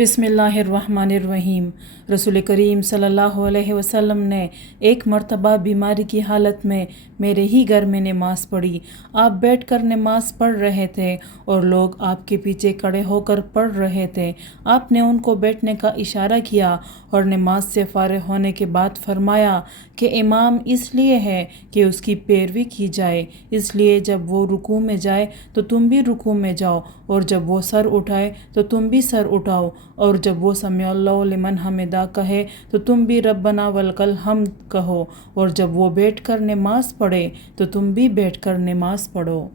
बिस्मिल्लाहिर्रहमानिर्रहीम। रसूल करीम सल्लल्लाहु अलैहि वसल्लम ने एक मर्तबा बीमारी की हालत में मेरे ही घर में नमाज़ पढ़ी। आप बैठकर नमाज़ पढ़ रहे थे और लोग आपके पीछे खड़े होकर पढ़ रहे थे। आपने उनको बैठने का इशारा किया और नमाज से फारिग होने के बाद फरमाया कि इमाम इसलिए है कि उसकी पैरवी की जाए, इसलिए जब वो रुकू में जाए तो तुम भी रुकू में जाओ, और जब वो सर उठाए तो तुम भी सर उठाओ, और जब वो समीअल्लाहु लिमन हमिदा कहे तो तुम भी रब्बना वलकल हम्द कहो, और जब वो बैठकर नमाज पढ़े तो तुम भी बैठकर नमाज पढ़ो।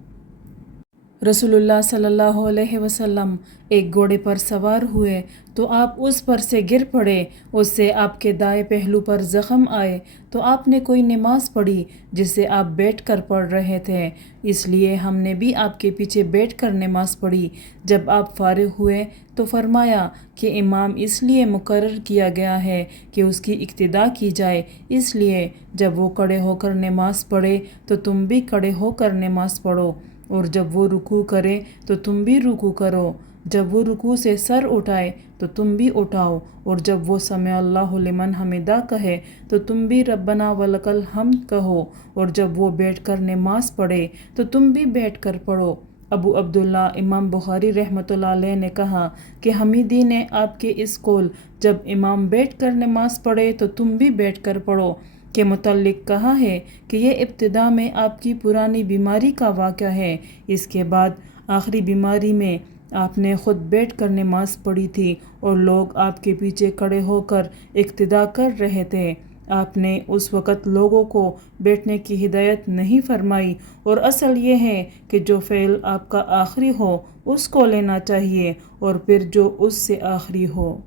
रसूलुल्लाह सल्लल्लाहु अलैहि वसल्लम एक घोड़े पर सवार हुए तो आप उस पर से गिर पड़े, उससे आपके दाएं पहलू पर ज़ख़म आए तो आपने कोई नमाज पढ़ी जिसे आप बैठकर पढ़ रहे थे, इसलिए हमने भी आपके पीछे बैठकर नमाज पढ़ी। जब आप फारिग हुए तो फरमाया कि इमाम इसलिए मुकर्रर किया गया है कि उसकी इक्तिदा की जाए, इसलिए जब वो खड़े होकर नमाज पढ़े तो तुम भी खड़े होकर नमाज पढ़ो, और जब वो रुकू करे तो तुम भी रुकू करो, जब वो रुकू से सर उठाए तो तुम भी उठाओ, और जब वो समीअल्लाहु लिमन हमिदा कहे तो तुम भी रब्बना वलकल हम्द कहो, और जब वो बैठकर नमाज पढ़े तो तुम भी बैठकर पढ़ो। अबू अब्दुल्ला इमाम बुखारी रहमतुल्लाह अलैह ने कहा कि हमीदी ने आपके इस कौल जब इमाम बैठकर नमाज पढ़े तो तुम भी बैठकर पढ़ो के मुतल्लिक कहा है कि यह इब्तिदा में आपकी पुरानी बीमारी का वाक़या है। इसके बाद आखिरी बीमारी में आपने ख़ुद बैठ कर नमाज पढ़ी थी और लोग आपके पीछे खड़े होकर इक्तिदा कर रहे थे। आपने उस वक़्त लोगों को बैठने की हिदायत नहीं फरमाई, और असल ये है कि जो फ़ेल आपका आखिरी हो उसको लेना चाहिए और फिर जो उससे आखिरी हो।